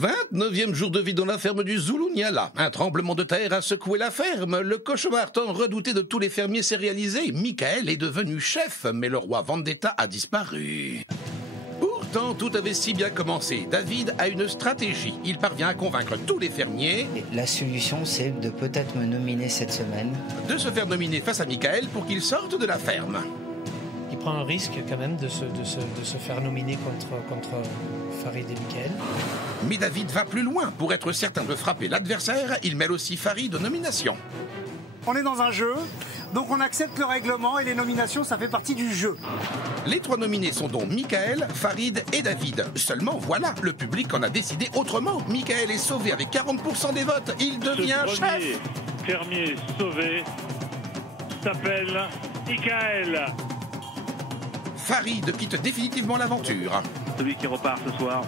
29e jour de vie dans la ferme du Zulunyala. Un tremblement de terre a secoué la ferme. Le cauchemar tant redouté de tous les fermiers s'est réalisé. Michael est devenu chef, mais le roi Vendetta a disparu. Pourtant, tout avait si bien commencé. David a une stratégie. Il parvient à convaincre tous les fermiers La solution, c'est de peut-être me nominer cette semaine. de se faire nominer face à Michael pour qu'il sorte de la ferme. Il prend un risque quand même de se faire nominer contre Farid et Michael. Mais David va plus loin. Pour être certain de frapper l'adversaire, il mêle aussi Farid aux nominations. On est dans un jeu, donc on accepte le règlement et les nominations, ça fait partie du jeu. Les trois nominés sont donc Michael, Farid et David. Seulement voilà, le public en a décidé autrement. Michael est sauvé avec 40% des votes. Il devient Ce chef. premier fermier sauvé s'appelle Michael. Farid quitte définitivement l'aventure. Celui qui repart ce soir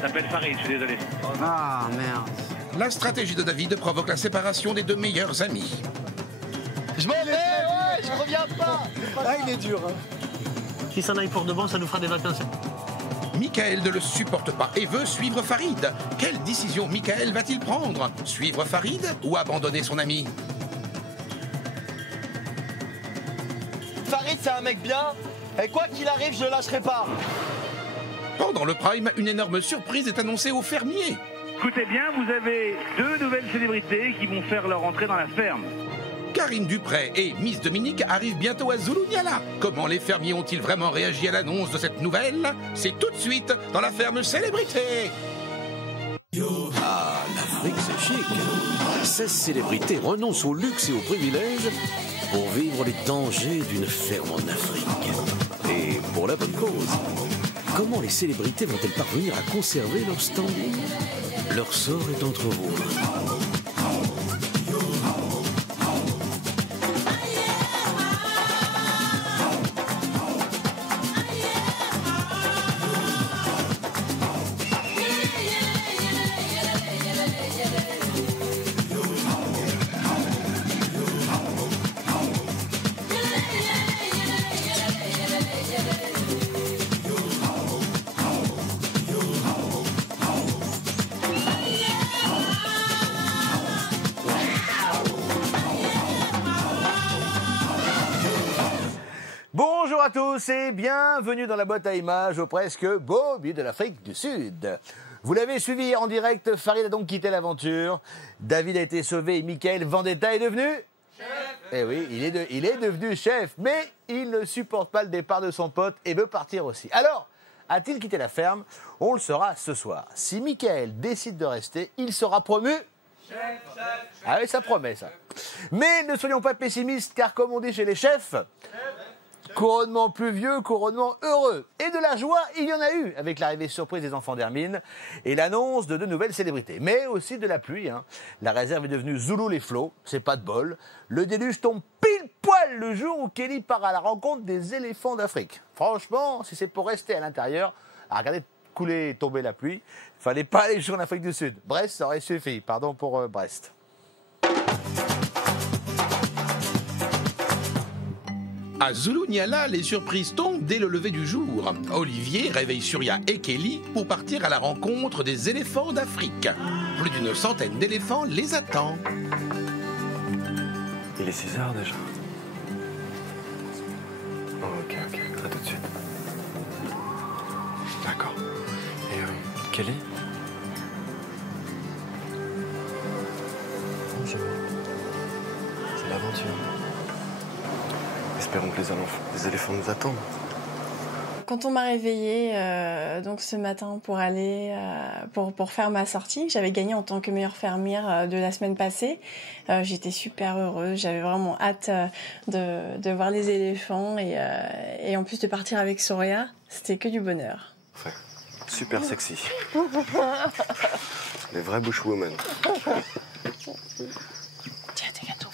s'appelle Farid, je suis désolé. Ah merde. La stratégie de David provoque la séparation des deux meilleurs amis. Je m'en vais, ouais, je reviens pas. Ah, il est dur. Hein. Si ça en aille pour de bon, ça nous fera des vacances. Michael ne le supporte pas et veut suivre Farid. Quelle décision Michael va-t-il prendre? Suivre Farid ou abandonner son ami? Farid, c'est un mec bien. Et quoi qu'il arrive, je le lâcherai pas. Pendant le prime, une énorme surprise est annoncée aux fermiers. Écoutez bien, vous avez deux nouvelles célébrités qui vont faire leur entrée dans la ferme. Karine Dupré et Miss Dominique arrivent bientôt à Zulunyala. Comment les fermiers ont-ils vraiment réagi à l'annonce de cette nouvelle? C'est tout de suite dans la ferme célébrité. Ah, l'Afrique, c'est chic. 16 célébrités renoncent au luxe et aux privilèges pour vivre les dangers d'une ferme en Afrique. Et pour la bonne cause. Comment les célébrités vont-elles parvenir à conserver leur standing? Leur sort est entre vos mains. Bonjour à tous et bienvenue dans la boîte à images au presque beau milieu de l'Afrique du Sud. Vous l'avez suivi en direct, Farid a donc quitté l'aventure, David a été sauvé et Michael Vendetta est devenu chef. Eh oui, il est devenu chef, mais il ne supporte pas le départ de son pote et veut partir aussi. Alors, a-t-il quitté la ferme? On le saura ce soir. Si Michael décide de rester, il sera promu chef. Ah oui, ça promet ça. Mais ne soyons pas pessimistes, car comme on dit chez les chefs, couronnement pluvieux, couronnement heureux. Et de la joie, il y en a eu avec l'arrivée surprise des enfants d'Hermine et l'annonce de deux nouvelles célébrités. Mais aussi de la pluie. La réserve est devenue Zoulou les flots, c'est pas de bol. Le déluge tombe pile poil le jour où Kelly part à la rencontre des éléphants d'Afrique. Franchement, si c'est pour rester à l'intérieur, à regarder couler et tomber la pluie, fallait pas aller jouer en Afrique du Sud. Brest, ça aurait suffi. Pardon pour Brest. À Zulunyala, les surprises tombent dès le lever du jour. Olivier réveille Surya et Kelly pour partir à la rencontre des éléphants d'Afrique. Plus d'une centaine d'éléphants les attendent. Il est 6h déjà. Oh, ok, à tout de suite. D'accord. Et Kelly? Bonjour. C'est l'aventure. Espérons que les éléphants nous attendent. Quand on m'a réveillée donc ce matin pour aller pour faire ma sortie, j'avais gagné en tant que meilleure fermière de la semaine passée. J'étais super heureuse, j'avais vraiment hâte de voir les éléphants et en plus de partir avec Soria, c'était que du bonheur. Ouais, super sexy. Les vrais bushwomen. Tiens, tes gâteaux,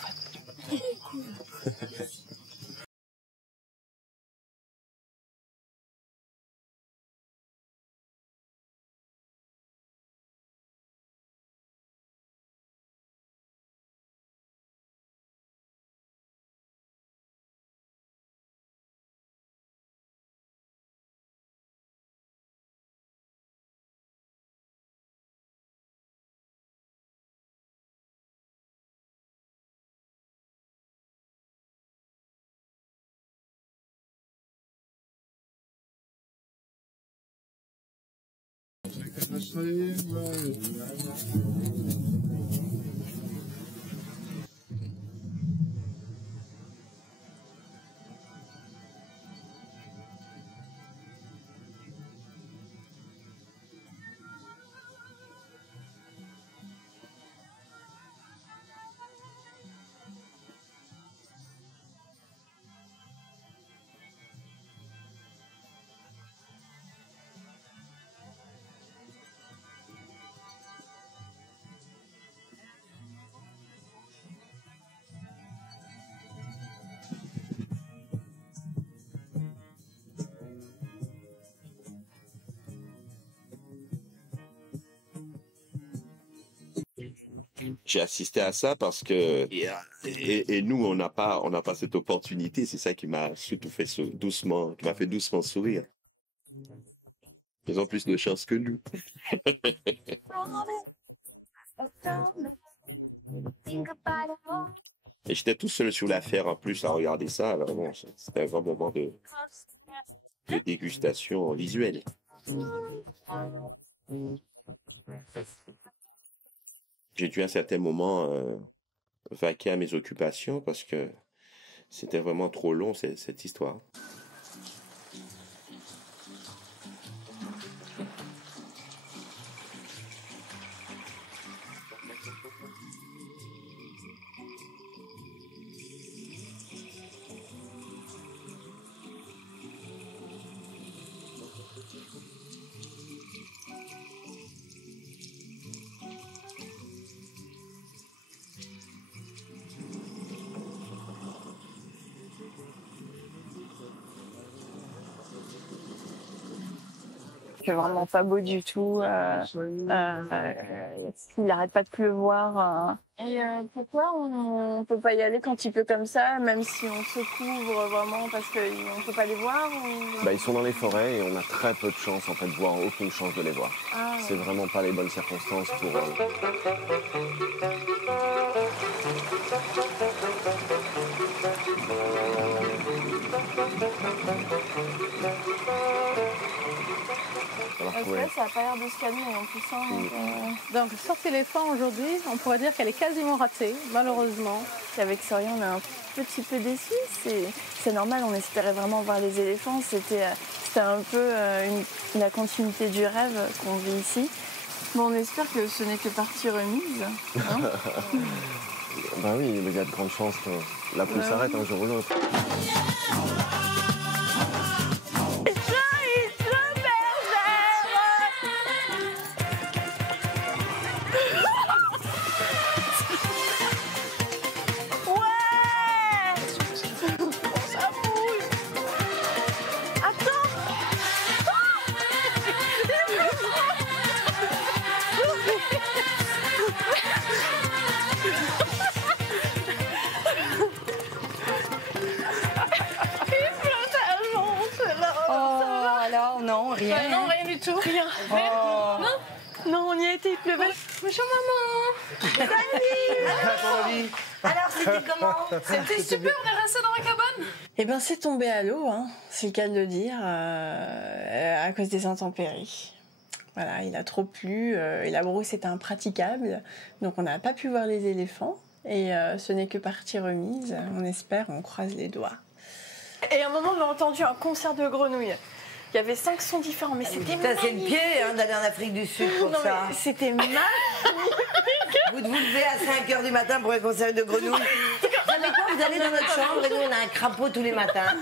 J'ai assisté à ça parce que et nous on n'a pas cette opportunité. C'est ça qui m'a surtout fait doucement sourire. Ils ont plus de chance que nous. Et j'étais tout seul sur l'affaire en plus à regarder ça. Alors bon, c'était un grand moment de dégustation visuelle. J'ai dû à un certain moment vaquer à mes occupations parce que c'était vraiment trop long cette histoire. C'est vraiment pas beau du tout. Il n'arrête pas de pleuvoir. Et pourquoi on peut pas y aller quand il pleut comme ça, même si on se couvre vraiment parce qu'on peut pas les voir ou... Ils sont dans les forêts et on a très peu de chance, en fait, voire aucune chance de les voir. Ah. C'est vraiment pas les bonnes circonstances pour... Ça n'a pas l'air de se calmer en plus. Donc, sortie éléphant aujourd'hui, on pourrait dire qu'elle est quasiment ratée, malheureusement. Avec Soria, on est un petit peu déçus. C'est normal, on espérait vraiment voir les éléphants. C'était un peu la continuité du rêve qu'on vit ici. Bon, on espère que ce n'est que partie remise. Hein. Bah oui, il y a de grandes chances que la pluie s'arrête un jour ou l'autre. Non, rien du tout. Rien. Oh. Non, on y a été, il pleuvait. Bonjour maman. Salut. Alors c'était comment? C'était super, on est resté dans la cabane. Eh ben c'est tombé à l'eau, hein. C'est le cas de le dire, à cause des intempéries. Voilà, il a trop plu et la brousse était impraticable, donc on n'a pas pu voir les éléphants. Et ce n'est que partie remise. On espère, on croise les doigts. Et à un moment, on a entendu un concert de grenouilles. Il y avait 5 sons différents, mais c'était magnifique. C'est le pied d'aller en Afrique du Sud pour ça. C'était magnifique. Vous vous levez à 5h du matin pour un concert de grenouilles. Vous savez quoi? Vous allez dans notre chambre et nous, on a un crapaud tous les matins.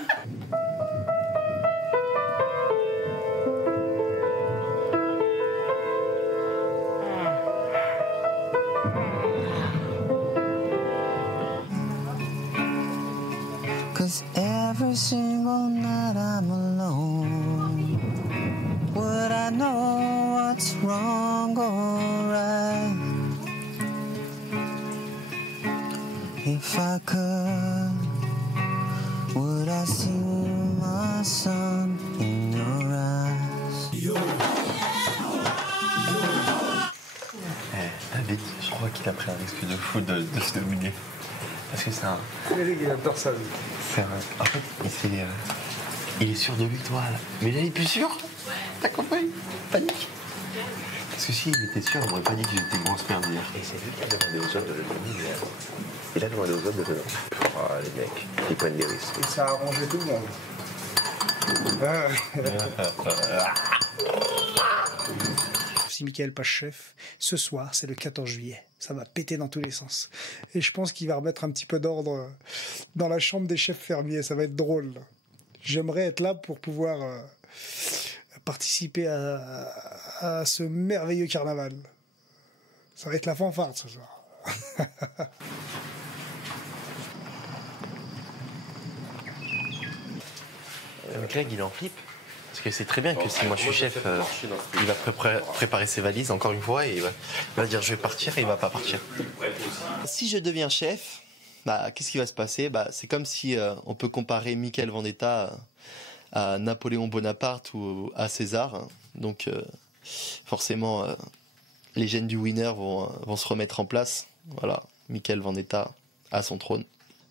Cause every single night I'm alone. Would I know what's wrong or right? If I could, would I see my son in your eyes? David, je crois qu'il a pris un risque de fou de se dominer. Parce que c'est un... Il adore ça. En fait, il est sûr de lui, toi. Là. Mais là, il est plus sûr. T'as compris? Panique. Parce que s'il était sûr, on m'aurait pas dit que j'étais grosse fermière. Et c'est lui qui a demandé aux autres de le nominer. Il a demandé aux autres de le nominer. Oh, les mecs, ils prennent des risques. Et ça a arrangé tout le monde. Si Michael passe chef, ce soir, c'est le 14 juillet. Ça va péter dans tous les sens. Et je pense qu'il va remettre un petit peu d'ordre dans la chambre des chefs fermiers. Ça va être drôle. J'aimerais être là pour pouvoir participer à ce merveilleux carnaval. Ça va être la fanfare ce soir. Greg, il est en flip. Parce que c'est très bien que si moi je suis chef, il va préparer ses valises encore une fois et il va dire je vais partir et il va pas partir. Si je deviens chef, bah, qu'est-ce qui va se passer? Bah, c'est comme si on peut comparer Michael Vendetta à Napoléon Bonaparte ou à César. Hein. Donc forcément, les gènes du winner vont se remettre en place. Voilà, Michael Vendetta à son trône.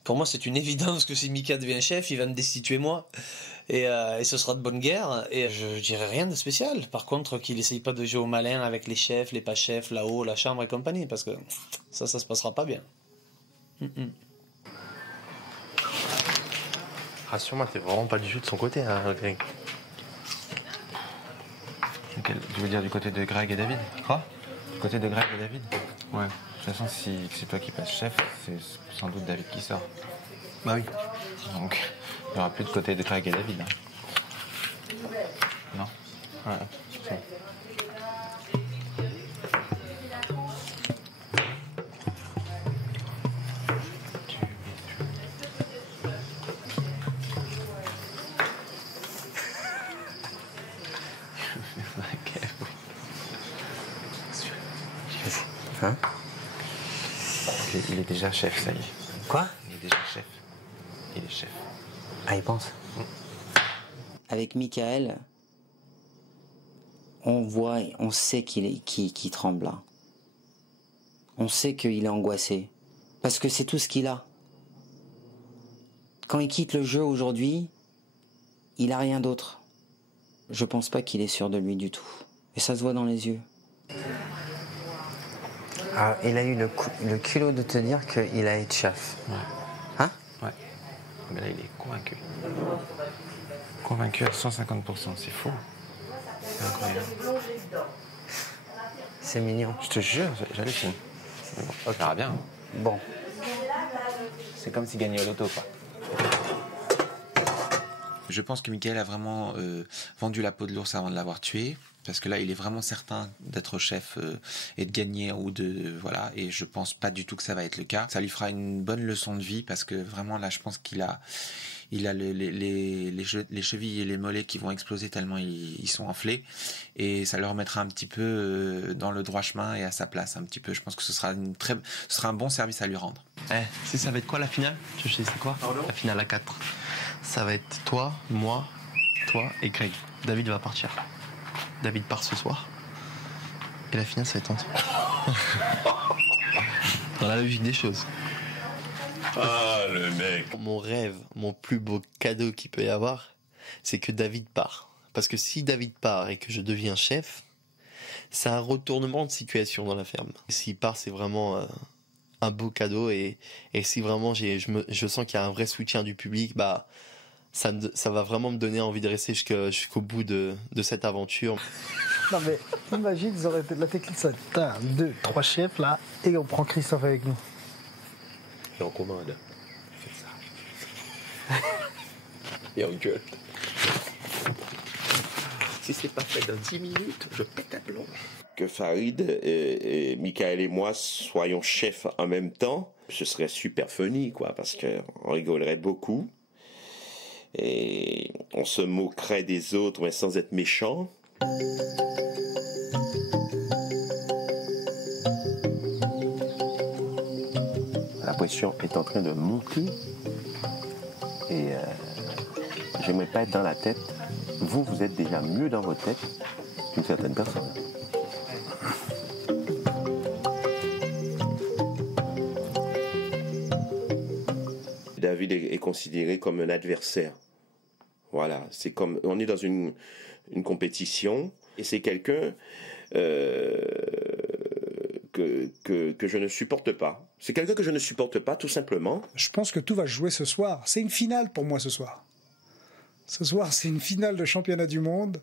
Pour moi, c'est une évidence que si Mika devient chef, il va me destituer moi. Et ce sera de bonne guerre. Et je dirais rien de spécial. Par contre, qu'il essaye pas de jouer au malin avec les chefs, les pas chefs, là-haut, la chambre et compagnie. Parce que ça se passera pas bien. Rassure-moi, t'es vraiment pas du tout de son côté, hein, Greg. Tu veux dire du côté de Greg et David? Quoi? Du côté de Greg et David? Ouais. De toute façon, si c'est toi qui passes chef, c'est sans doute David qui sort. Bah oui. Donc, il n'y aura plus de côté de Greg et David. Hein. Non? Ouais, c'est bon. Hein? Il est déjà chef, ça y est. Quoi? Il est déjà chef. Il est chef. Ah, il pense? Avec Michael, on sait qu'il tremble là. On sait qu'il est angoissé. Parce que c'est tout ce qu'il a. Quand il quitte le jeu aujourd'hui, il a rien d'autre. Je pense pas qu'il est sûr de lui du tout. Et ça se voit dans les yeux. Ah, il a eu le culot de te dire qu'il allait être chef. Ouais. Hein? Ouais. Mais là, il est convaincu. Convaincu à 150%, c'est fou. C'est incroyable. C'est mignon. Je te jure, j'hallucine. Bon, on verra bien. Bon. C'est comme s'il gagnait au loto, quoi. Je pense que Michael a vraiment vendu la peau de l'ours avant de l'avoir tué. Parce que là, il est vraiment certain d'être chef et de gagner ou de voilà. Et je pense pas du tout que ça va être le cas. Ça lui fera une bonne leçon de vie parce que vraiment là, je pense qu'il a les chevilles et les mollets qui vont exploser tellement ils sont enflés. Et ça le remettra un petit peu dans le droit chemin et à sa place un petit peu. Je pense que ce sera un bon service à lui rendre. Si ça va être quoi la finale? Je sais c'est quoi? La finale à 4. Ça va être toi, moi, toi et Greg. David va partir. David part ce soir. Et la finale, ça va être entre. Dans la logique des choses. Ah, le mec. Mon rêve, mon plus beau cadeau qu'il peut y avoir, c'est que David part. Parce que si David part et que je deviens chef, c'est un retournement de situation dans la ferme. S'il part, c'est vraiment un beau cadeau. Et si vraiment je sens qu'il y a un vrai soutien du public, bah... Ça va vraiment me donner envie de rester jusqu'au bout de cette aventure. Non mais imagine, ils auraient été de la technique, ça va être 1, 2, 3 chefs là, et on prend Christophe avec nous. Et on commande. Faites ça. Et on gueule. Si c'est pas fait dans 10 minutes, je pète un plomb. Que Farid et Michael et moi soyons chefs en même temps, ce serait super funny, quoi, parce qu'on rigolerait beaucoup. Et on se moquerait des autres, mais sans être méchant. La pression est en train de monter. Et j'aimerais pas être dans la tête. Vous êtes déjà mieux dans votre tête qu'une certaine personne. David est considéré comme un adversaire. Voilà, c'est comme on est dans une compétition et c'est quelqu'un que je ne supporte pas. C'est quelqu'un que je ne supporte pas, tout simplement. Je pense que tout va se jouer ce soir. C'est une finale pour moi ce soir. Ce soir, c'est une finale de championnat du monde.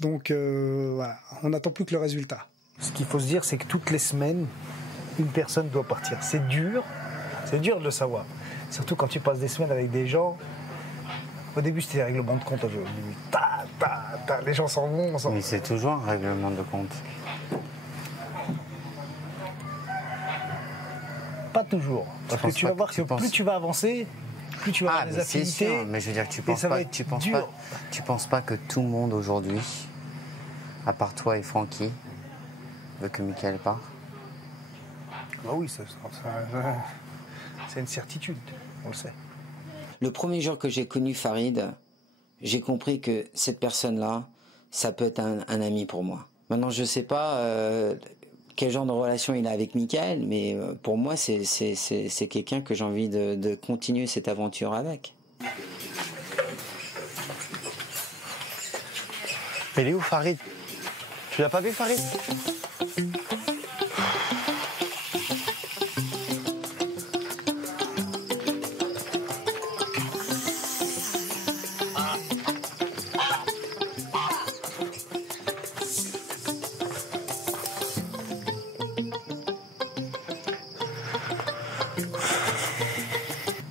Donc voilà, on n'attend plus que le résultat. Ce qu'il faut se dire, c'est que toutes les semaines, une personne doit partir. C'est dur de le savoir. Surtout quand tu passes des semaines avec des gens. Au début, c'était un règlement de compte. Au début, les gens s'en vont. Oui, c'est toujours un règlement de compte. Pas toujours. Parce que tu vas voir que plus tu vas avancer, plus tu vas avoir des affinités. C'est sûr, mais je veux dire que tu penses pas que tout le monde aujourd'hui, à part toi et Francky, veut que Michael parte? Bah oui, c'est une certitude, on le sait. Le premier jour que j'ai connu Farid, j'ai compris que cette personne-là, ça peut être un ami pour moi. Maintenant, je sais pas quel genre de relation il a avec Michael, mais pour moi, c'est quelqu'un que j'ai envie de continuer cette aventure avec. Mais il est où Farid? Tu l'as pas vu Farid?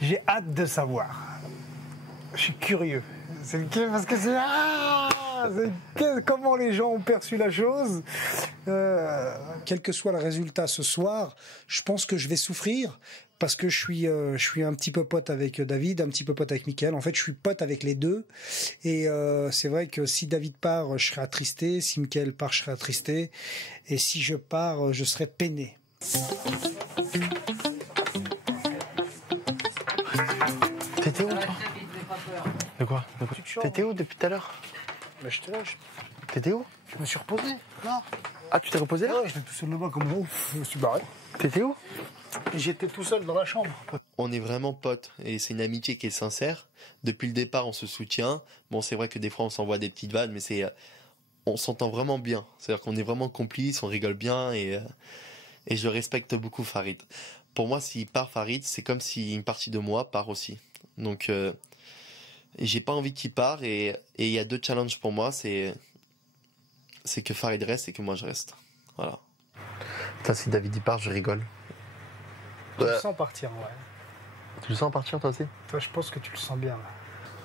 J'ai hâte de savoir. Je suis curieux. C'est lequel parce que comment les gens ont perçu la chose. Quel que soit le résultat ce soir, je pense que je vais souffrir parce que je suis un petit peu pote avec David, un petit peu pote avec Michael. En fait, je suis pote avec les deux. Et c'est vrai que si David part, je serai attristé. Si Michael part, je serai attristé. Et si je pars, je serai peiné. T'étais où, toi? De quoi? T'étais où depuis tout à l'heure? Bah, j'étais là. T'étais où? Je me suis reposé. Non. Ah, tu t'es reposé là? Ouais, j'étais tout seul là-bas comme un ouf. Je me suis barré. T'étais où? J'étais tout seul dans la chambre. On est vraiment potes et c'est une amitié qui est sincère. Depuis le départ, on se soutient. Bon, c'est vrai que des fois, on s'envoie des petites vannes, mais on s'entend vraiment bien. C'est-à-dire qu'on est vraiment complices, on rigole bien et je respecte beaucoup Farid. Pour moi, s'il part Farid, c'est comme si une partie de moi part aussi. Donc, j'ai pas envie qu'il parte et il y a deux challenges pour moi, c'est que Farid reste et que moi je reste. Voilà. Putain, si David y part, je rigole. Je le sens partir, ouais. Tu le sens partir toi aussi? Toi, je pense que tu le sens bien là.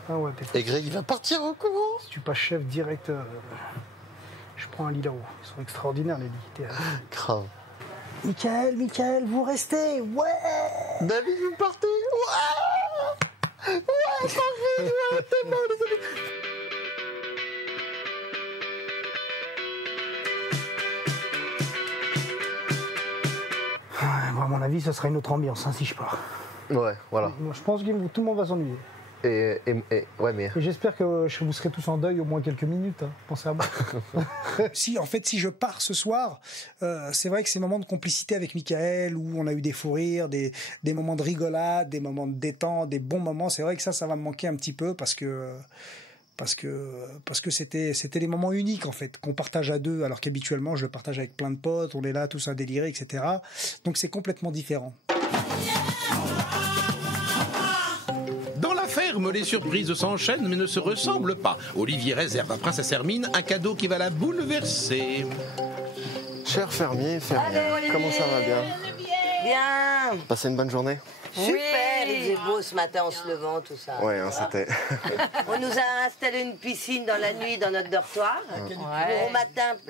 Ah ouais, et Greg, il va partir au courant. Si tu passes chef direct, je prends un Lilaro. Ils sont extraordinaires les lits. Grave. Michael, vous restez. Ouais. David, vous partez. Ouais. Ouais, Farid, ouais, t'es bon, les amis. À mon avis, ce sera une autre ambiance si je pars. Ouais, voilà. Je pense que tout le monde va s'ennuyer. Ouais, mais... Et j'espère que vous serez tous en deuil au moins quelques minutes. Hein. Pensez à moi. Si je pars ce soir, c'est vrai que ces moments de complicité avec Michael, où on a eu des fous rires, des moments de rigolade, des moments de détente, des bons moments, c'est vrai que ça va me manquer un petit peu parce que c'était des moments uniques en fait qu'on partage à deux, alors qu'habituellement je le partage avec plein de potes, on est là tous à délirer, etc. Donc c'est complètement différent. Dans la ferme, les surprises s'enchaînent mais ne se ressemblent pas. Olivier réserve à Princesse Hermine un cadeau qui va la bouleverser. Cher fermier, comment ça va bien? Bien. Passez une bonne journée? Super, il faisait beau ce matin en se levant, tout ça. Ouais, hein, c'était... On nous a installé une piscine dans la nuit dans notre dortoir. Ouais.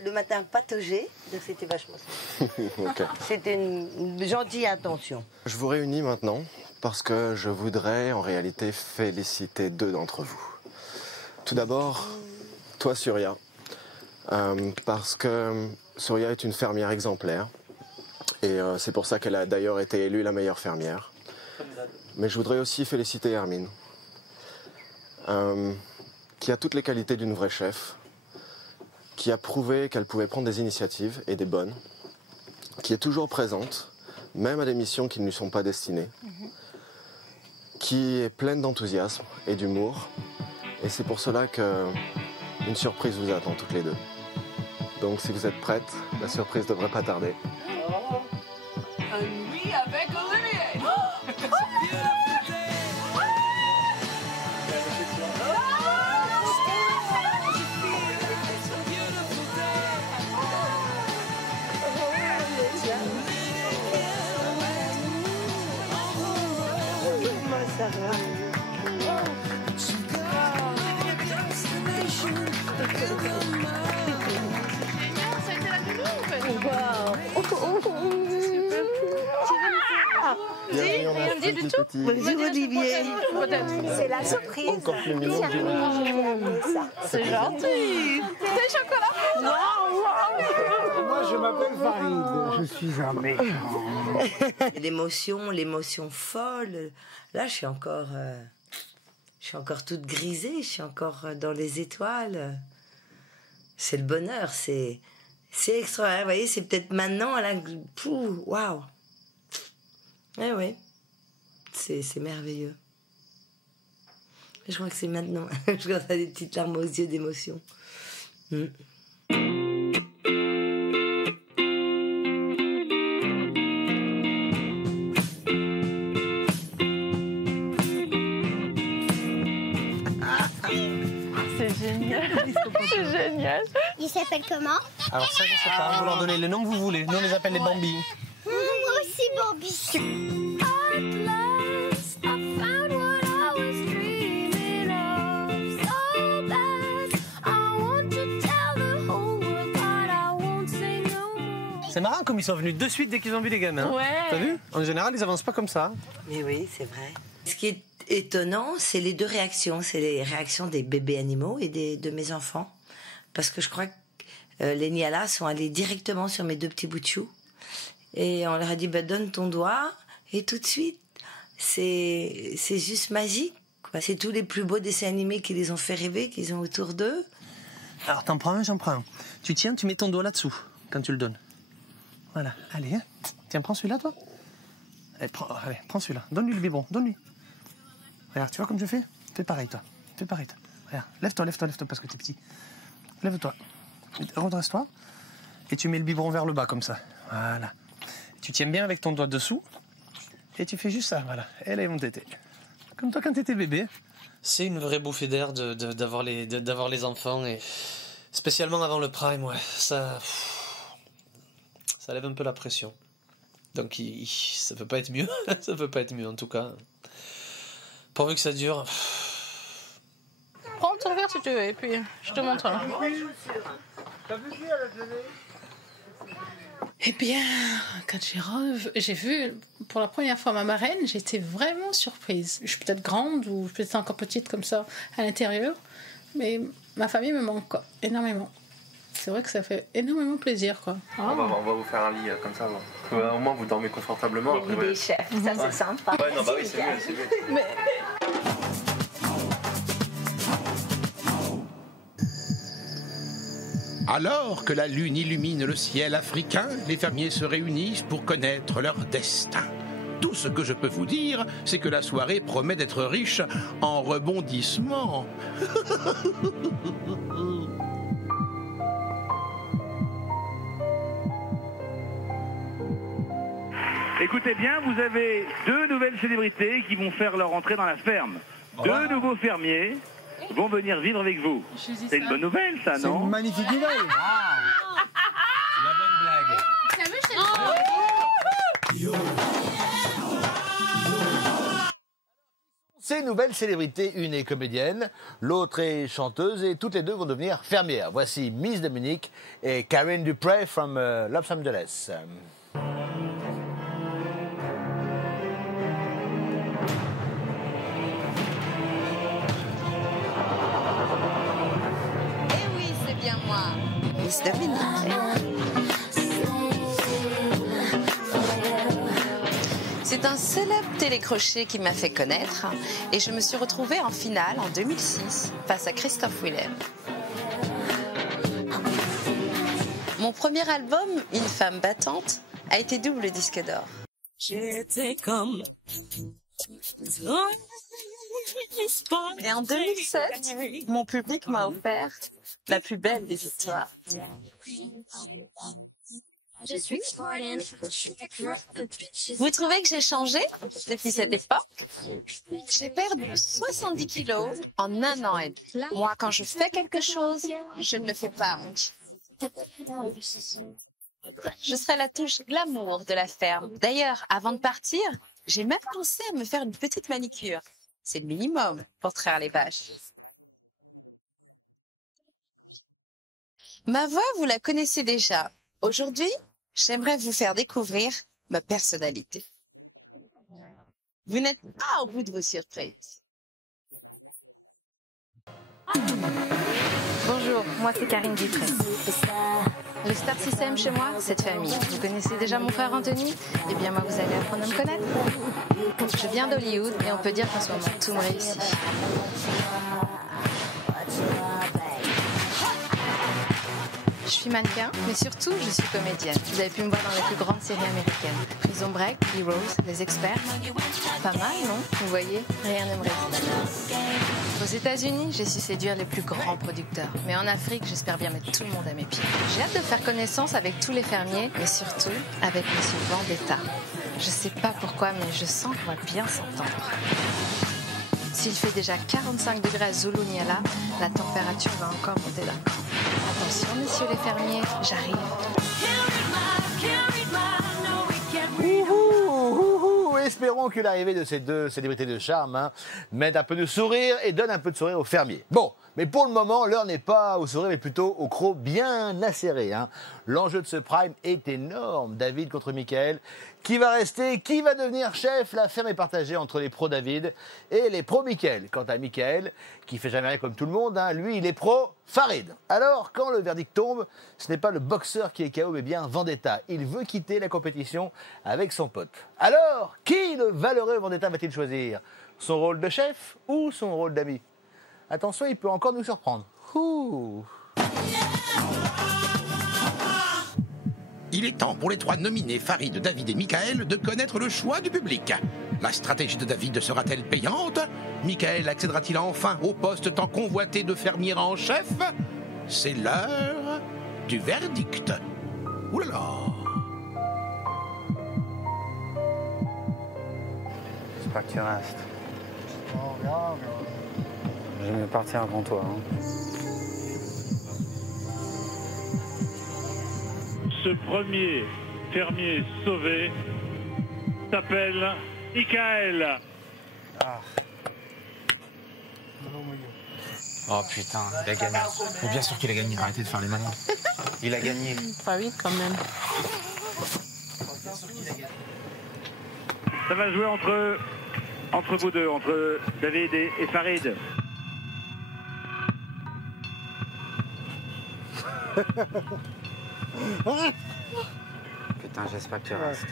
Le matin pataugé, donc c'était vachement sympa. Okay. C'était une gentille intention. Je vous réunis maintenant parce que je voudrais en réalité féliciter deux d'entre vous. Tout d'abord, toi Surya, parce que Surya est une fermière exemplaire et c'est pour ça qu'elle a d'ailleurs été élue la meilleure fermière. Mais je voudrais aussi féliciter Hermine, qui a toutes les qualités d'une vraie chef, qui a prouvé qu'elle pouvait prendre des initiatives, et des bonnes, qui est toujours présente, même à des missions qui ne lui sont pas destinées, qui est pleine d'enthousiasme et d'humour, et c'est pour cela qu'une surprise vous attend toutes les deux. Donc si vous êtes prête, la surprise devrait pas tarder. Oui, avec Olivier. Rien dit du tout. Bonjour Olivier. C'est la surprise. Encore plus mignon. C'est gentil. Des chocolats. Moi, je m'appelle Farid. Je suis un méchant. L'émotion folle. Là, je suis encore toute grisée. Je suis encore dans les étoiles. C'est le bonheur. C'est extraordinaire. Vous voyez, c'est peut-être maintenant. Là, waouh. Eh oui, c'est merveilleux. Je crois que c'est maintenant. Je commence à des petites larmes aux yeux d'émotion. C'est génial. C'est génial. Il s'appelle comment? Alors ça, je sais pas. Vous leur donnez le nom que vous voulez. Nous, on les appelle les Bambi. Moi aussi, Bambi. C'est marrant comme ils sont venus de suite dès qu'ils ont vu les gamins. Ouais. T'as vu? En général, ils avancent pas comme ça. Mais oui, c'est vrai. Ce qui est étonnant, c'est les deux réactions. C'est les réactions des bébés animaux et de mes enfants. Parce que je crois que les Nialas sont allés directement sur mes deux petits bouts de chou. Et on leur a dit, donne ton doigt. Et tout de suite, c'est juste magique, quoi. C'est tous les plus beaux dessins animés qui les ont fait rêver, qu'ils ont autour d'eux. Alors, t'en prends un, j'en prends un. Tu tiens, tu mets ton doigt là-dessous, quand tu le donnes. Voilà, allez, hein. Tiens, prends celui-là, toi. Allez, prends celui-là. Donne-lui le biberon, donne-lui. Regarde, tu vois comme je fais? Fais pareil, toi. Fais pareil, toi. Regarde, lève-toi, parce que t'es petit. Lève-toi. Redresse-toi. Et tu mets le biberon vers le bas, comme ça. Voilà. Tu tiens bien avec ton doigt dessous. Et tu fais juste ça, voilà. Et là, ils vont téter. Comme toi quand t'étais bébé. C'est une vraie bouffée d'air d'avoir les enfants. Et spécialement avant le prime, ouais. Ça lève un peu la pression. Donc ça peut pas être mieux. Ça peut pas être mieux en tout cas. Pourvu que ça dure. Prends ton verre si tu veux et puis je te montre. T'as vu qui à la télé? Eh bien, quand j'ai vu pour la première fois ma marraine, j'étais vraiment surprise. Je suis peut-être grande ou peut-être encore petite comme ça à l'intérieur, mais ma famille me manque énormément. C'est vrai que ça fait énormément plaisir, quoi. On va vous faire un lit comme ça. Au moins, vous dormez confortablement. Les lits des chefs, ça c'est sympa. Ouais, non, bah oui, c'est mieux. Mais... Alors que la lune illumine le ciel africain, les fermiers se réunissent pour connaître leur destin. Tout ce que je peux vous dire, c'est que la soirée promet d'être riche en rebondissements. Écoutez bien, vous avez deux nouvelles célébrités qui vont faire leur entrée dans la ferme. Deux nouveaux fermiers vont venir vivre avec vous. C'est une bonne nouvelle, ça, non? C'est une magnifique nouvelle. La bonne blague. T'as vu, Ces nouvelles célébrités, une est comédienne, l'autre est chanteuse et toutes les deux vont devenir fermières. Voici Miss Dominique et Karen Dupree from Los Angeles. Bien moi, Miss Dominique. C'est un célèbre télécrochet qui m'a fait connaître et je me suis retrouvée en finale en 2006 face à Christophe Willem. Mon premier album, Une femme battante, a été double disque d'or. J'étais comme Et en 2007, mon public m'a offert la plus belle des histoires. Vous trouvez que j'ai changé depuis cette époque? J'ai perdu 70 kilos en 1 an et demi. Moi, quand je fais quelque chose, je ne le fais pas à moitié. Je serai la touche glamour de la ferme. D'ailleurs, avant de partir, j'ai même pensé à me faire une petite manicure. C'est le minimum pour traire les vaches. Ma voix, vous la connaissez déjà. Aujourd'hui, j'aimerais vous faire découvrir ma personnalité. Vous n'êtes pas au bout de vos surprises. Bonjour, moi c'est Karine Dupré. Le Star System chez moi, c'est de famille. Vous connaissez déjà mon frère Anthony? Eh bien moi, vous allez apprendre à me connaître. Je viens d'Hollywood et on peut dire qu'en ce moment, tout me réussit. Je suis mannequin, mais surtout, je suis comédienne. Vous avez pu me voir dans les plus grandes séries américaines. Prison Break, Heroes, Les Experts. Pas mal, non? Vous voyez, rien ne me résiste. Aux États-Unis, j'ai su séduire les plus grands producteurs. Mais en Afrique, j'espère bien mettre tout le monde à mes pieds. J'ai hâte de faire connaissance avec tous les fermiers, mais surtout avec Monsieur Vendetta. Je sais pas pourquoi, mais je sens qu'on va bien s'entendre. S'il fait déjà 45 degrés à Zulu-Nyala, la température va encore monter d'un cran. Attention, messieurs les fermiers, j'arrive. Espérons que l'arrivée de ces deux célébrités de charme mette un peu de sourire et donne un peu de sourire aux fermiers. Bon, mais pour le moment, l'heure n'est pas au sourire, mais plutôt au croc bien acéré. L'enjeu de ce prime est énorme. David contre Michael. Qui va rester? Qui va devenir chef? La ferme est partagée entre les pros David et les pros Michael. Quant à Michael, qui fait jamais rien comme tout le monde, lui, il est pro Farid. Alors, quand le verdict tombe, ce n'est pas le boxeur qui est KO, mais bien Vendetta. Il veut quitter la compétition avec son pote. Alors, qui le valeureux Vendetta va-t-il choisir? Son rôle de chef ou son rôle d'ami? Attention, il peut encore nous surprendre. Ouh. Il est temps pour les 3 nominés, Farid, David et Michael, de connaître le choix du public. La stratégie de David sera-t-elle payante? Michael accédera-t-il enfin au poste tant convoité de fermier en chef? C'est l'heure du verdict. Ouh là là! J'espère que tu restes. Je vais partir avant toi. Ce premier fermier sauvé s'appelle Michael. Oh putain, il a gagné. Mais bien sûr qu'il a gagné, arrêtez de faire les malins. Il a gagné. Farid, quand même. Ça va jouer entre vous deux, entre David et Farid. Putain, j'espère que tu restes.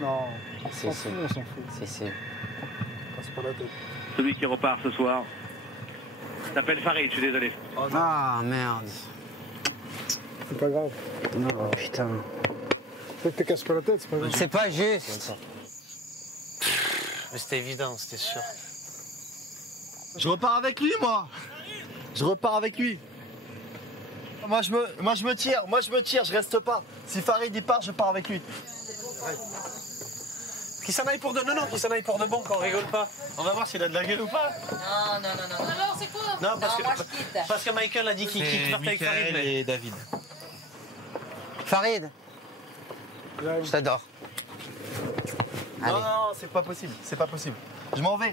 Non, on s'en fout. Si. Passe pas la tête. Celui qui repart ce soir s'appelle Farid, je suis désolé. Ah merde. C'est pas grave. Non, putain. Faut que tu casses pas la tête, c'est pas grave. C'est pas juste. Mais c'était évident, c'était sûr. Je repars avec lui, moi. Je repars avec lui. Moi je me tire, je reste pas. Si Farid y part, je pars avec lui. Qu'il s'en aille pour de... Non, qu'il s'en aille pour de bon, qu'on rigole pas. On va voir s'il a de la gueule ou pas. Non. Alors, c'est quoi? Non, parce que Michael a dit qu'il partait avec Farid. Et David. Farid, je t'adore. Non, c'est pas possible, Je m'en vais.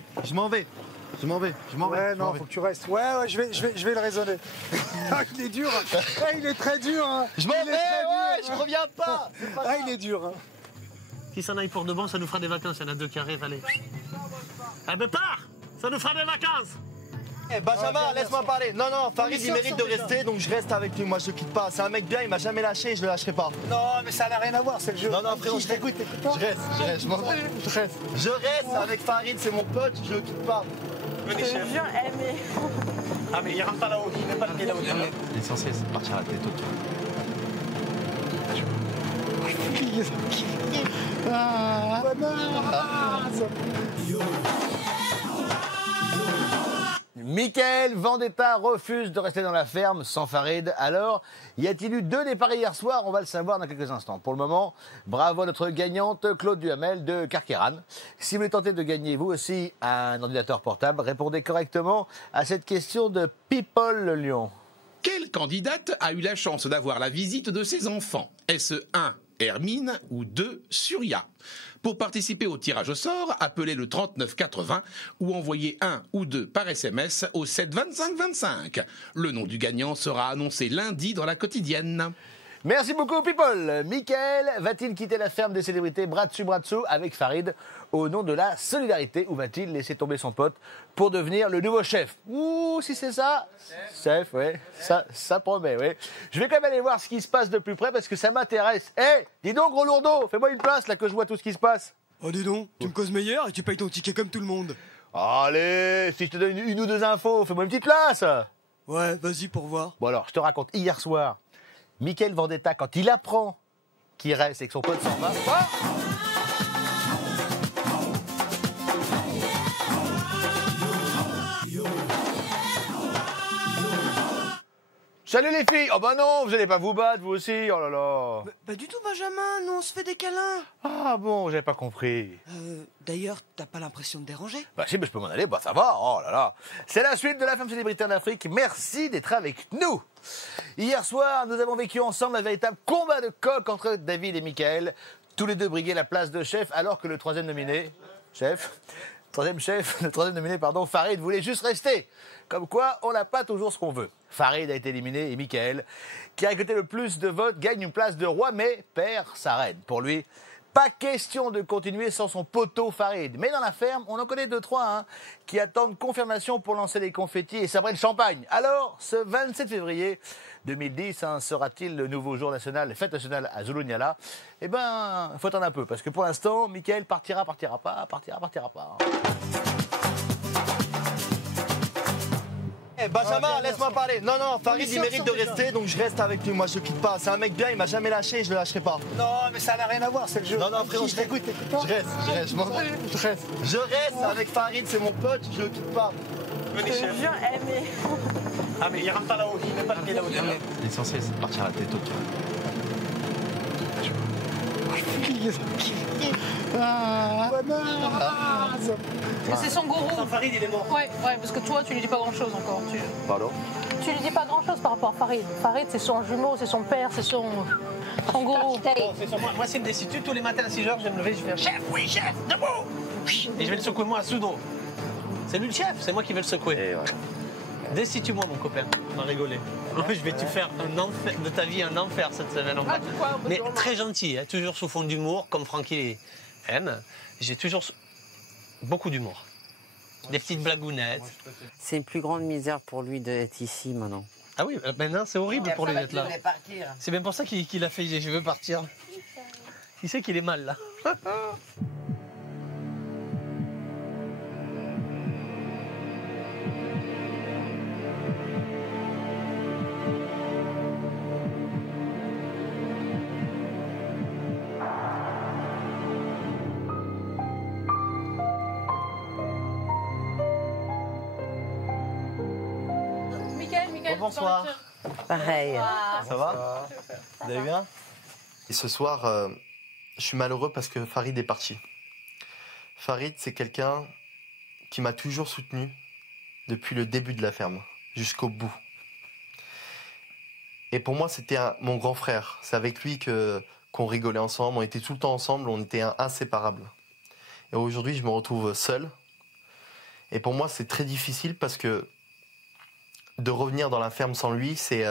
Ouais, non, faut que tu restes. Ouais, je vais le raisonner. Il est dur. Il est très dur. Je m'en vais, je reviens pas. Il est dur. Qu'il s'en aille pour de bon, ça nous fera des vacances. Il y en a 2 qui arrivent, allez. Ah ben pars! Ça nous fera des vacances! Benjamin, laisse-moi parler. Non, Farid, il mérite de rester, donc je reste avec lui. Moi, je le quitte pas. C'est un mec bien, il m'a jamais lâché, je le lâcherai pas. Non, mais ça n'a rien à voir, c'est le jeu. Non, frérot, je t'écoute. Je reste, je m'en vais. Je reste avec Farid, c'est mon pote, je le quitte pas. Venez, chef. Ah, mais il rentre pas là-haut, il met pas le pied là-haut. L'essentiel, c'est de partir à la tête haute. Ah, Mickaël Vendetta refuse de rester dans la ferme sans Farid. Alors, y a-t-il eu 2 départs hier soir? On va le savoir dans quelques instants. Pour le moment, bravo à notre gagnante Claude Duhamel de Carqueiranne. Si vous voulez tenter de gagner vous aussi un ordinateur portable, répondez correctement à cette question de People Lyon. Quelle candidate a eu la chance d'avoir la visite de ses enfants? Est-ce 1, Hermine ou 2, Surya? Pour participer au tirage au sort, appelez le 3980 ou envoyez 1 ou 2 par SMS au 7 25 25. Le nom du gagnant sera annoncé lundi dans la quotidienne. Merci beaucoup, People. Mickaël va-t-il quitter la ferme des célébrités bras dessous avec Farid au nom de la solidarité ou va-t-il laisser tomber son pote pour devenir le nouveau chef? Ouh, si c'est ça, chef, ouais, ça promet, ouais. Je vais quand même aller voir ce qui se passe de plus près parce que ça m'intéresse. Hé, dis donc, gros lourdeau, fais-moi une place là que je vois tout ce qui se passe. Oh, dis donc, tu me causes meilleur et tu payes ton ticket comme tout le monde. Allez, si je te donne une ou 2 infos, fais-moi une petite place. Ouais, vas-y pour voir. Bon alors, je te raconte, hier soir, Mickaël Vendetta, quand il apprend qu'il reste et que son pote s'en va... Salut les filles. Oh bah non, vous allez pas vous battre vous aussi, oh là là. Pas du tout Benjamin, nous on se fait des câlins. Ah bon, j'avais pas compris. D'ailleurs, t'as pas l'impression de déranger? Bah si, mais je peux m'en aller, bah ça va, oh là là. C'est la suite de la femme célébrité en Afrique, merci d'être avec nous. Hier soir, nous avons vécu ensemble un véritable combat de coq entre David et Mickaël. Tous les deux briguaient la place de chef, alors que le troisième nominé, Farid voulait juste rester. Comme quoi, on n'a pas toujours ce qu'on veut. Farid a été éliminé et Mickaël, qui a récolté le plus de votes, gagne une place de roi, mais perd sa reine. Pour lui, pas question de continuer sans son poteau Farid. Mais dans la ferme, on en connaît 2-3 qui attendent confirmation pour lancer les confettis et sabrer le champagne. Alors, ce 27 février 2010, sera-t-il le nouveau jour national, fête nationale à Zulunyala? Eh ben, il faut attendre un peu, parce que pour l'instant, Mickaël partira pas. Benjamin, laisse-moi parler. Non, Farid, il mérite de rester, donc je reste avec lui. Moi, je quitte pas. C'est un mec bien, il m'a jamais lâché, je le lâcherai pas. Non, mais ça n'a rien à voir, c'est le jeu. Non, frérot, je reste, je reste avec Farid, c'est mon pote, je le quitte pas. Je te jure, mais... Ah, mais il rentre pas là-haut, il met pas le pied là-haut. L'essentiel, c'est de partir à la tête haute. C'est son gourou. Sans Farid, il est mort. Ouais, parce que toi, tu lui dis pas grand-chose encore. Pardon? Tu lui dis pas grand-chose par rapport à Farid. Farid, c'est son jumeau, c'est son père, c'est son gourou. Moi, s'il me destitue tous les matins à 6h, je vais me lever, je vais faire chef, oui, chef, debout. Et je vais le secouer moi à Soudo. C'est lui le chef, c'est moi qui vais le secouer. Destitue-moi, mon copain. On va rigoler. Je vais te faire un enfer, de ta vie un enfer cette semaine. Mais très gentil, toujours sous fond d'humour, comme Francky aime. J'ai toujours beaucoup d'humour. Des petites blagounettes. C'est une plus grande misère pour lui d'être ici maintenant. Ah oui, maintenant c'est horrible pour lui d'être là. Partir. C'est bien pour ça qu'il a fait je veux partir. Il sait qu'il est mal là. Bonsoir. Pareil. Ça va? Vous allez bien? Et ce soir, je suis malheureux parce que Farid est parti. Farid, c'est quelqu'un qui m'a toujours soutenu depuis le début de la ferme, jusqu'au bout. Et pour moi, c'était mon grand frère. C'est avec lui qu'on rigolait ensemble, on était tout le temps ensemble, on était inséparables. Et aujourd'hui, je me retrouve seul. Et pour moi, c'est très difficile parce que de revenir dans la ferme sans lui, c'est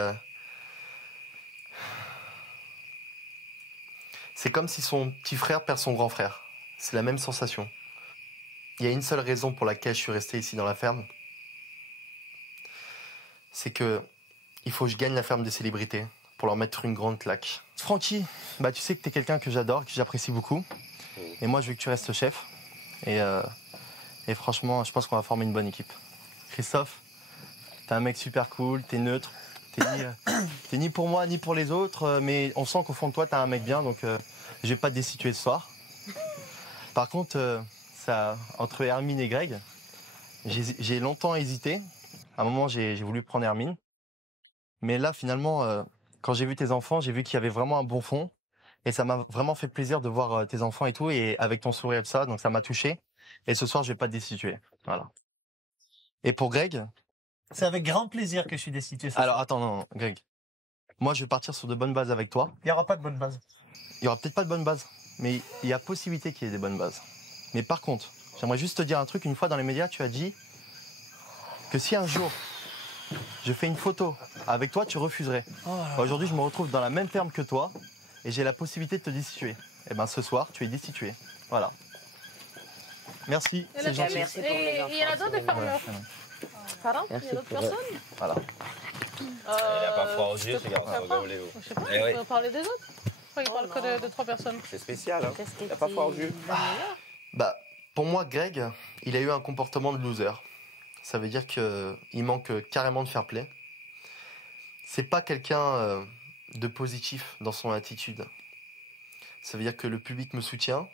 comme si son petit frère perd son grand frère. C'est la même sensation. Il y a une seule raison pour laquelle je suis resté ici dans la ferme. C'est que il faut que je gagne la ferme des célébrités pour leur mettre une grande claque. Francky, bah tu sais que t'es quelqu'un que j'adore, que j'apprécie beaucoup. Et moi, je veux que tu restes chef. Et franchement, je pense qu'on va former une bonne équipe. Christophe, t'es un mec super cool, t'es neutre, t'es ni pour moi ni pour les autres, mais on sent qu'au fond de toi, t'es un mec bien, donc je vais pas te destituer ce soir. Par contre, entre Hermine et Greg, j'ai longtemps hésité, À un moment, j'ai voulu prendre Hermine. Mais là, finalement, quand j'ai vu tes enfants, j'ai vu qu'il y avait vraiment un bon fond. Et ça m'a vraiment fait plaisir de voir tes enfants et tout, et avec ton sourire et tout ça, donc ça m'a touché. Et ce soir, je vais pas te destituer. Voilà. Et pour Greg? C'est avec grand plaisir que je suis destitué. Alors, attends, non, Greg. Moi, je vais partir sur de bonnes bases avec toi. Il n'y aura pas de bonne base. Il y aura peut-être pas de bonnes bases, mais il y a possibilité qu'il y ait des bonnes bases. Mais par contre, j'aimerais juste te dire un truc. Une fois dans les médias, tu as dit que si un jour je fais une photo avec toi, tu refuserais. Aujourd'hui, je me retrouve dans la même ferme que toi et j'ai la possibilité de te destituer. Et ben, ce soir, tu es destitué. Voilà. Merci, c'est gentil. Et il y en a d'autres des fermeurs. Pardon? Il y a d'autres personnes? Voilà. Il n'a pas froid aux yeux, ce garçon. Je sais pas, on peut parler des autres. Pourquoi il parle que de 3 personnes? C'est spécial, hein. Il n'a pas froid aux yeux. Bah, pour moi, Greg, il a eu un comportement de loser. Ça veut dire qu'il manque carrément de fair play. C'est pas quelqu'un de positif dans son attitude. Ça veut dire que le public me soutient.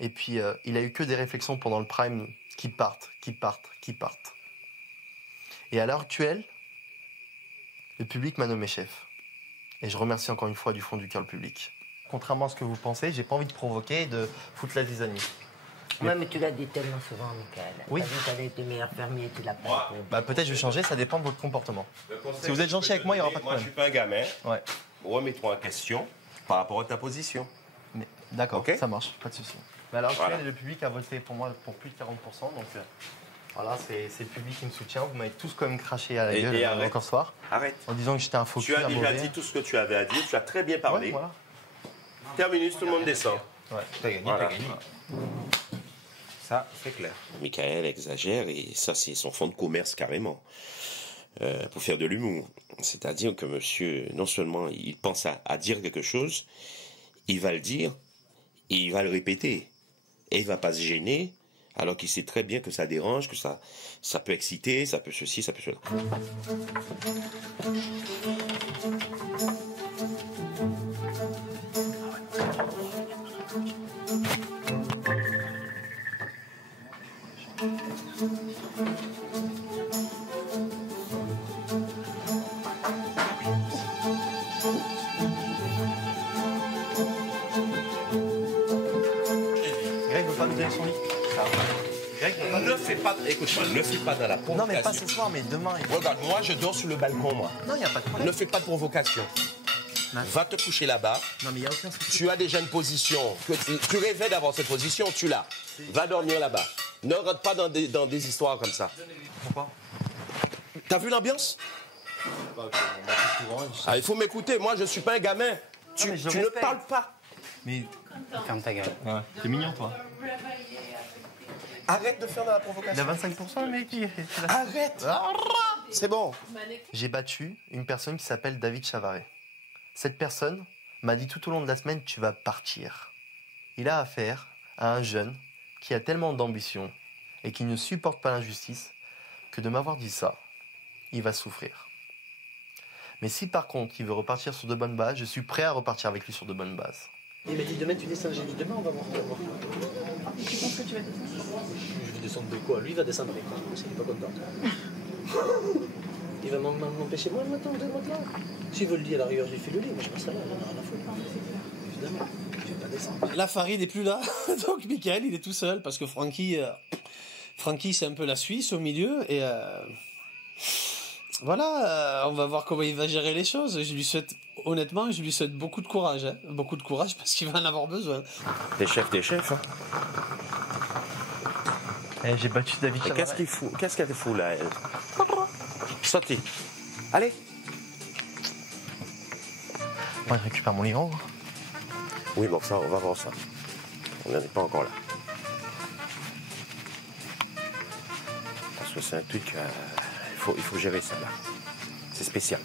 Et puis, il a eu que des réflexions pendant le prime qui partent. Et à l'heure actuelle, le public m'a nommé chef. Et je remercie encore une fois du fond du cœur le public. Contrairement à ce que vous pensez, j'ai pas envie de provoquer et de foutre la zizanie. Ouais, mais tu l'as dit tellement souvent, Michael. Oui. T'as dit que t'avais été meilleur fermier, tu l'as pas. Bah, peut-être je vais changer, ça dépend de votre comportement. Si vous êtes gentil avec moi, il n'y aura pas de problème. Moi, je suis pas un gamin. Ouais. Remets-toi en question par rapport à ta position. D'accord, ça marche, pas de souci. Mais à l'heure actuelle, Voilà. le public a voté pour moi pour plus de 40%. Donc voilà, c'est le public qui me soutient. Vous m'avez tous quand même craché à la Et gueule arrête. encore ce soir. Arrête. En disant que j'étais un faux Tu cul, as un déjà mauvais. dit tout ce que tu avais à dire, tu as très bien parlé. Ouais, voilà. Terminus, tout le monde descend. Ouais. T'as gagné, Voilà. t'as gagné. Ça, c'est clair. Michael exagère et ça, c'est son fonds de commerce carrément. Pour faire de l'humour. C'est-à-dire que monsieur, non seulement il pense à dire quelque chose, il va le dire et il va le répéter. Et il va pas se gêner, alors qu'il sait très bien que ça dérange, que ça peut exciter, ça peut ceci, ça peut cela. Greg veut pas me donner son lit. Greg, Ne fais pas, écoute-moi, ne fais pas dans la provocation. Non, mais pas ce soir, mais demain. Regarde, moi je dors sur le balcon, moi. Non, il n'y a pas de problème. Ne fais pas de provocation. Va te coucher là-bas. Non, mais il n'y a aucun souci. Tu as déjà une position. Tu rêvais d'avoir cette position, tu l'as. Va dormir là-bas. Ne rentre pas dans des histoires comme ça. Pourquoi? T'as vu l'ambiance? Ah, il faut m'écouter. Moi, je suis pas un gamin. Tu ne parles pas. Mais ferme ta gueule. Ouais, t'es mignon, toi. Arrête de faire de la provocation. Il a 25%, le mec. Arrête. C'est bon. J'ai battu une personne qui s'appelle David Chavaret. Cette personne m'a dit tout au long de la semaine, tu vas partir. Il a affaire à un jeune qui a tellement d'ambition et qui ne supporte pas l'injustice que de m'avoir dit ça, il va souffrir. Mais si par contre il veut repartir sur de bonnes bases, je suis prêt à repartir avec lui sur de bonnes bases. Il m'a dit demain tu descends, j'ai dit demain on va voir. Et tu penses que tu vas descendre? Je vais descendre de quoi? Lui il va descendre avec moi, parce qu'il n'est pas content. Il va m'empêcher moi le matin de monter là. S'il veut le lit à l'arrière, j'ai fait le lit, mais je passe là, il en a rien à foutre. Évidemment, je vais pas descendre. Là Farid n'est plus là, donc Michael il est tout seul, parce que Francky c'est un peu la Suisse au milieu, et voilà, on va voir comment il va gérer les choses. Je lui souhaite, honnêtement, je lui souhaite beaucoup de courage. Hein. Beaucoup de courage parce qu'il va en avoir besoin. T'es chef. Hein. J'ai battu David Chavaret. Qu'est-ce qu'il fout? Qu'est-ce qu'elle fout là, elle? Sautez. Allez. Moi, je récupère mon livre. Oui, bon, ça, on va voir ça. On n'en est pas encore là. Parce que c'est un truc... il faut gérer ça, là. C'est spécial.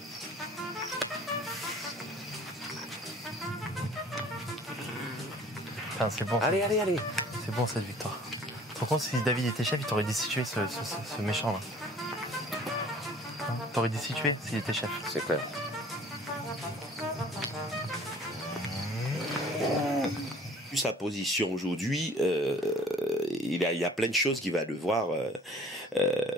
Enfin, c'est bon. Allez. C'est bon, cette victoire. Tu te rends compte, si David était chef, il t'aurait destitué ce méchant-là. Hein, t'aurais destitué s'il était chef. C'est clair. Vu sa position aujourd'hui, il y a plein de choses qu'il va devoir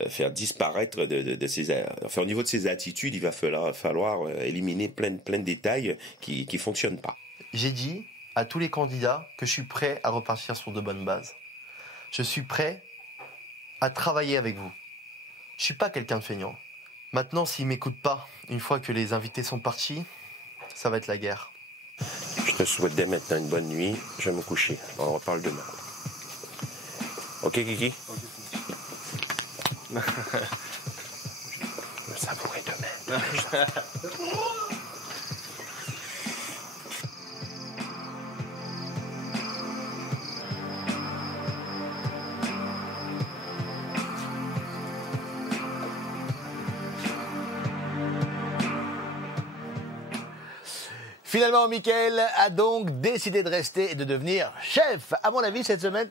faire disparaître de ses... Enfin, au niveau de ses attitudes, il va falloir éliminer plein de détails qui ne fonctionnent pas. J'ai dit à tous les candidats que je suis prêt à repartir sur de bonnes bases. Je suis prêt à travailler avec vous. Je suis pas quelqu'un de feignant. Maintenant, s'ils m'écoutent pas, une fois que les invités sont partis, ça va être la guerre. Je te souhaite dès maintenant une bonne nuit. Je vais me coucher. On reparle demain. Ok, Kiki? Je me savourerai demain. Finalement, Mickaël a donc décidé de rester et de devenir chef. À mon avis, cette semaine...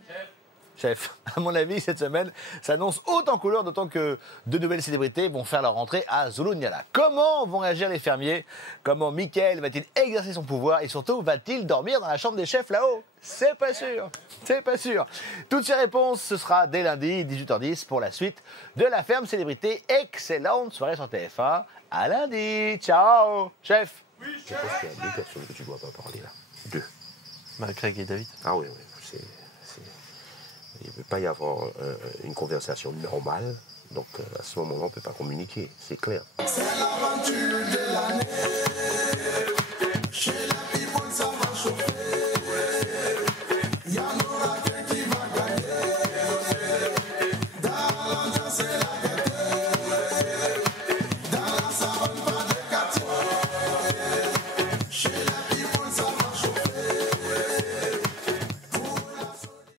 Chef, à mon avis, cette semaine s'annonce haute en couleur, d'autant que de nouvelles célébrités vont faire leur entrée à Zulu-Nyala. Comment vont réagir les fermiers? Comment Mickaël va-t-il exercer son pouvoir? Et surtout, va-t-il dormir dans la chambre des chefs là-haut? C'est pas sûr, c'est pas sûr. Toutes ces réponses, ce sera dès lundi, 18h10, pour la suite de La Ferme Célébrité. Excellente soirée sur TF1. À lundi. Ciao, chef. Oui, je pense qu'il y a 2 personnes que tu ne dois pas parler là. 2. Craig et David. Ah oui, il ne peut pas y avoir une conversation normale. Donc à ce moment-là, on ne peut pas communiquer, c'est clair. C'est l'aventure de l'année.